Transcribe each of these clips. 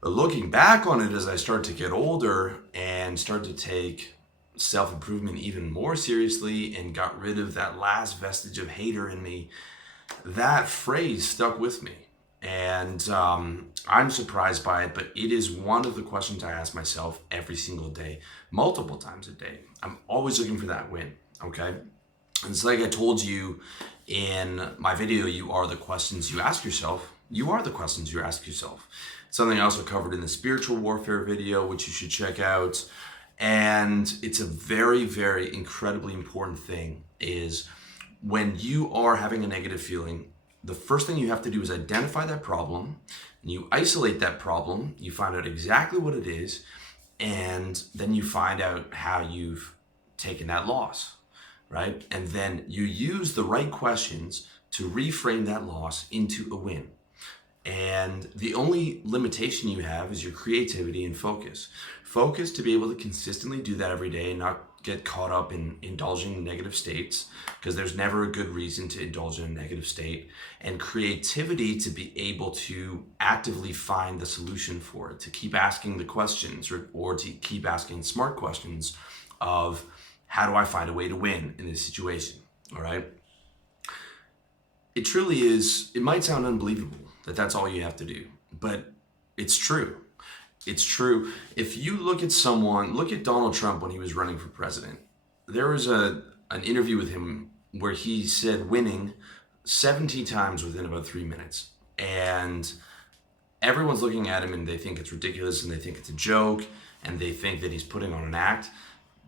Looking back on it as I start to get older and start to take self-improvement even more seriously and got rid of that last vestige of hater in me, that phrase stuck with me. And I'm surprised by it, but it is one of the questions I ask myself every single day, multiple times a day. I'm always looking for that win, okay? And it's like I told you in my video, you are the questions you ask yourself. You are the questions you ask yourself. Something I also covered in the spiritual warfare video, which you should check out. And it's a very, very incredibly important thing is when you are having a negative feeling, the first thing you have to do is identify that problem, and you isolate that problem, you find out exactly what it is, and then you find out how you've taken that loss, right? And then you use the right questions to reframe that loss into a win. And the only limitation you have is your creativity and focus. Focus to be able to consistently do that every day and not get caught up in indulging in negative states, because there's never a good reason to indulge in a negative state. And creativity to be able to actively find the solution for it, to keep asking the questions or to keep asking smart questions of how do I find a way to win in this situation, all right? It truly is, it might sound unbelievable that that's all you have to do, but it's true. It's true. If you look at someone, look at Donald Trump when he was running for president. There was an interview with him where he said winning 17 times within about 3 minutes. And everyone's looking at him and they think it's ridiculous and they think it's a joke and they think that he's putting on an act.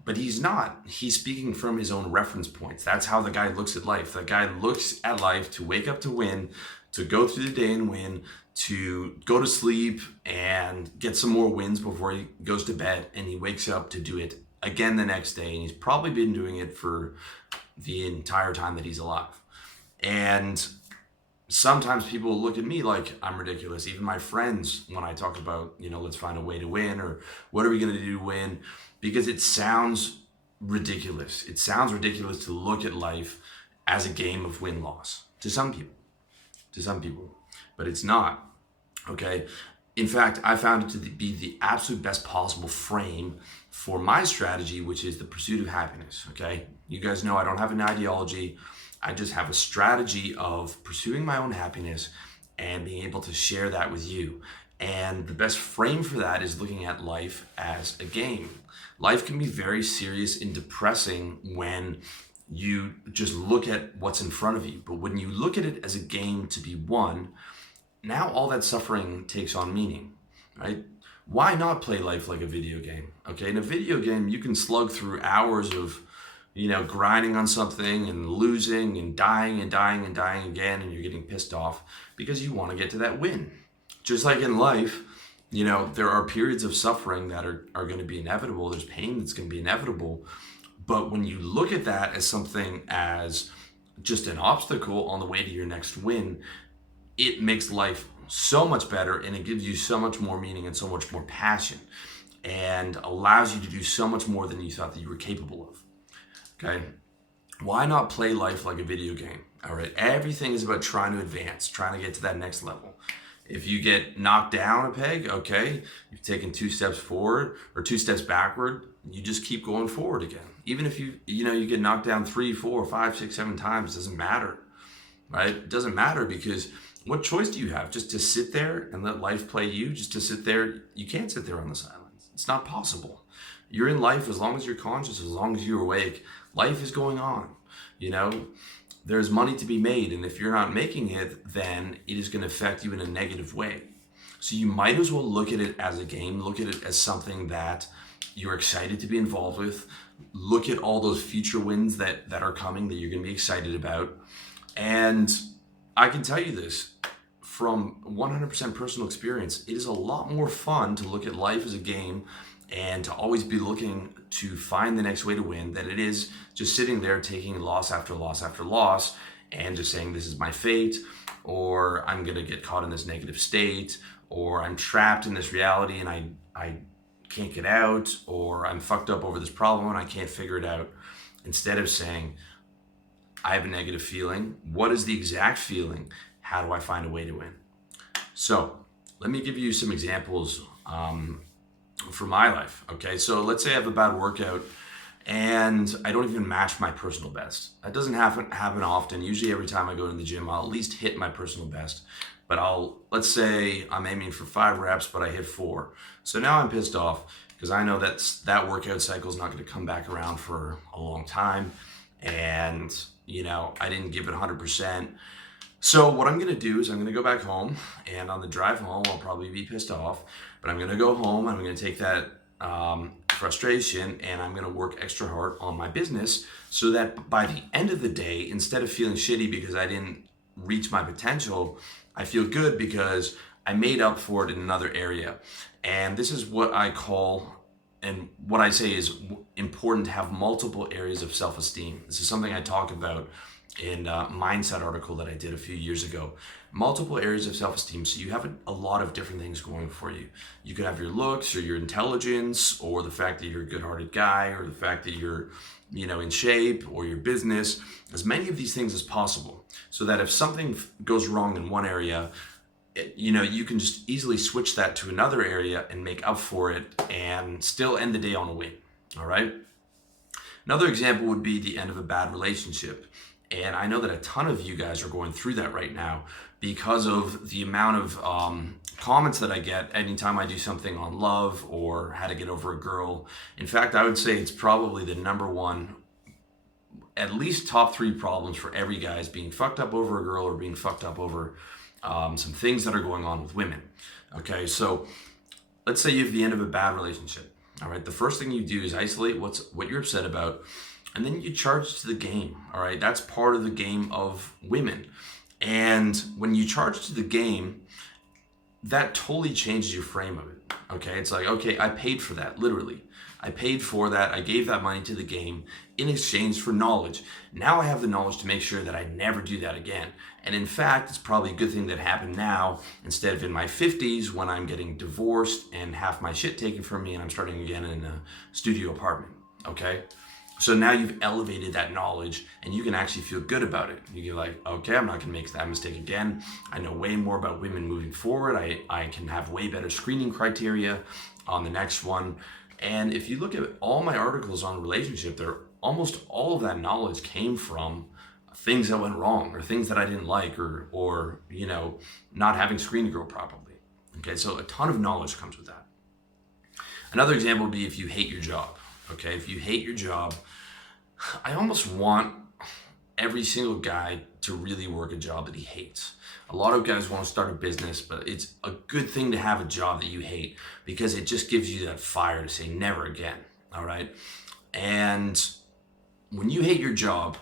But he's not. He's speaking from his own reference points. That's how the guy looks at life. The guy looks at life to wake up to win, to go through the day and win, to go to sleep and get some more wins before he goes to bed, and he wakes up to do it again the next day. And he's probably been doing it for the entire time that he's alive. And sometimes people look at me like I'm ridiculous. Even my friends, when I talk about, let's find a way to win or what are we going to do to win, because it sounds ridiculous. It sounds ridiculous to look at life as a game of win-loss to some people, but it's not, okay? In fact, I found it to be the absolute best possible frame for my strategy, which is the pursuit of happiness, okay? You guys know I don't have an ideology. I just have a strategy of pursuing my own happiness and being able to share that with you. And the best frame for that is looking at life as a game. Life can be very serious and depressing when you just look at what's in front of you. But when you look at it as a game to be won, now all that suffering takes on meaning, right? Why not play life like a video game? Okay, in a video game, you can slug through hours of, grinding on something and losing and dying and dying and dying again, and you're getting pissed off because you want to get to that win. Just like in life, there are periods of suffering that are going to be inevitable. There's pain that's going to be inevitable. But when you look at that as something as just an obstacle on the way to your next win, it makes life so much better and it gives you so much more meaning and so much more passion and allows you to do so much more than you thought that you were capable of. Okay? Why not play life like a video game? All right. Everything is about trying to advance, trying to get to that next level. If you get knocked down a peg, okay, you've taken 2 steps forward or 2 steps backward, you just keep going forward again. Even if you get knocked down 3, 4, 5, 6, 7 times, it doesn't matter, right? It doesn't matter because what choice do you have? Just to sit there and let life play you? Just to sit there? You can't sit there on the silence. It's not possible. You're in life as long as you're conscious, as long as you're awake. Life is going on, There's money to be made, and if you're not making it, then it is going to affect you in a negative way. So you might as well look at it as a game, look at it as something that you're excited to be involved with. Look at all those future wins that are coming that you're going to be excited about. And I can tell you this from 100% personal experience, it is a lot more fun to look at life as a game and to always be looking to find the next way to win than it is just sitting there taking loss after loss after loss and just saying this is my fate, or I'm gonna get caught in this negative state, or I'm trapped in this reality and I can't get out, or I'm fucked up over this problem and I can't figure it out. Instead of saying, I have a negative feeling, what is the exact feeling? How do I find a way to win? So let me give you some examples for my life. Okay, so let's say I have a bad workout and I don't even match my personal best. That doesn't happen often. Usually every time I go to the gym, I'll at least hit my personal best. But let's say I'm aiming for 5 reps, but I hit 4. So now I'm pissed off because I know that workout cycle is not going to come back around for a long time. And, I didn't give it 100%. So what I'm going to do is I'm going to go back home, and on the drive home, I'll probably be pissed off, but I'm going to go home and I'm going to take that frustration and I'm going to work extra hard on my business so that by the end of the day, instead of feeling shitty because I didn't reach my potential, I feel good because I made up for it in another area. And this is what I call, and what I say is important to have multiple areas of self-esteem. This is something I talk about in a mindset article that I did a few years ago. Multiple areas of self-esteem. So you have a lot of different things going for you. You could have your looks or your intelligence or the fact that you're a good-hearted guy or the fact that you're, in shape, or your business, as many of these things as possible. So that if something goes wrong in one area, you can just easily switch that to another area and make up for it and still end the day on a win. All right. Another example would be the end of a bad relationship. And I know that a ton of you guys are going through that right now because of the amount of comments that I get anytime I do something on love or how to get over a girl. In fact, I would say it's probably the number one, at least top 3 problems for every guy is being fucked up over a girl or being fucked up over some things that are going on with women. Okay, so let's say you have the end of a bad relationship. All right, the first thing you do is isolate what you're upset about, and then you charge to the game. All right, that's part of the game of women. And when you charge to the game, that totally changes your frame of it. Okay, it's like, okay, I paid for that, literally. I paid for that. I gave that money to the game in exchange for knowledge. Now I have the knowledge to make sure that I never do that again. And in fact, it's probably a good thing that happened now instead of in my 50s when I'm getting divorced and half my shit taken from me and I'm starting again in a studio apartment. Okay? So now you've elevated that knowledge and you can actually feel good about it. You're like, okay, I'm not gonna make that mistake again. I know way more about women moving forward. I can have way better screening criteria on the next one. And if you look at all my articles on relationship, almost all of that knowledge came from things that went wrong or things that I didn't like or not having screen to grow properly. Okay, so a ton of knowledge comes with that. Another example would be if you hate your job. Okay, if you hate your job, I almost want every single guy to really work a job that he hates. A lot of guys want to start a business, but it's a good thing to have a job that you hate because it just gives you that fire to say never again. All right. And when you hate your job,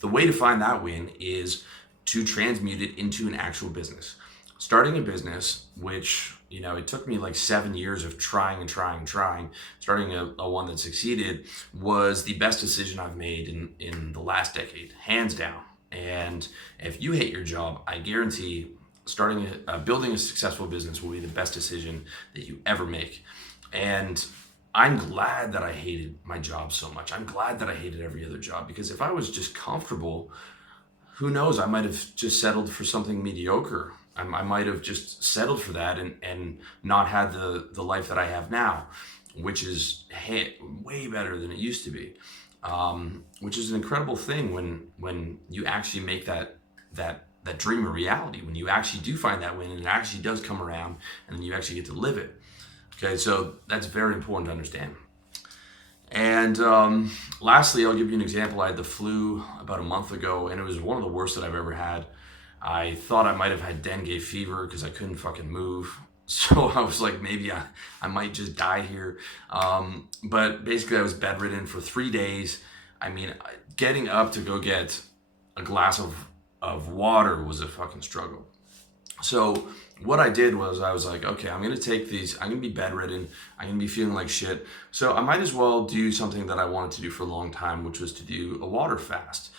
the way to find that win is to transmute it into an actual business. Starting a business, which, it took me like 7 years of trying. Starting a one that succeeded was the best decision I've made in the last decade, hands down. And if you hate your job, I guarantee building a successful business will be the best decision that you ever make. And I'm glad that I hated my job so much. I'm glad that I hated every other job because if I was just comfortable, who knows, I might have just settled for something mediocre. I might have just settled for that and not had the life that I have now, which is way better than it used to be. Which is an incredible thing when you actually make that dream a reality, when you actually do find that win and it actually does come around and then you actually get to live it. Okay, so that's very important to understand. And lastly, I'll give you an example. I had the flu about a month ago and it was one of the worst that I've ever had. I thought I might have had dengue fever because I couldn't fucking move. So I was like, maybe I might just die here. But basically I was bedridden for 3 days. I mean, getting up to go get a glass of water was a fucking struggle. So what I did was I was like, okay, I'm going to take these. I'm going to be bedridden. I'm going to be feeling like shit. So I might as well do something that I wanted to do for a long time, which was to do a water fast.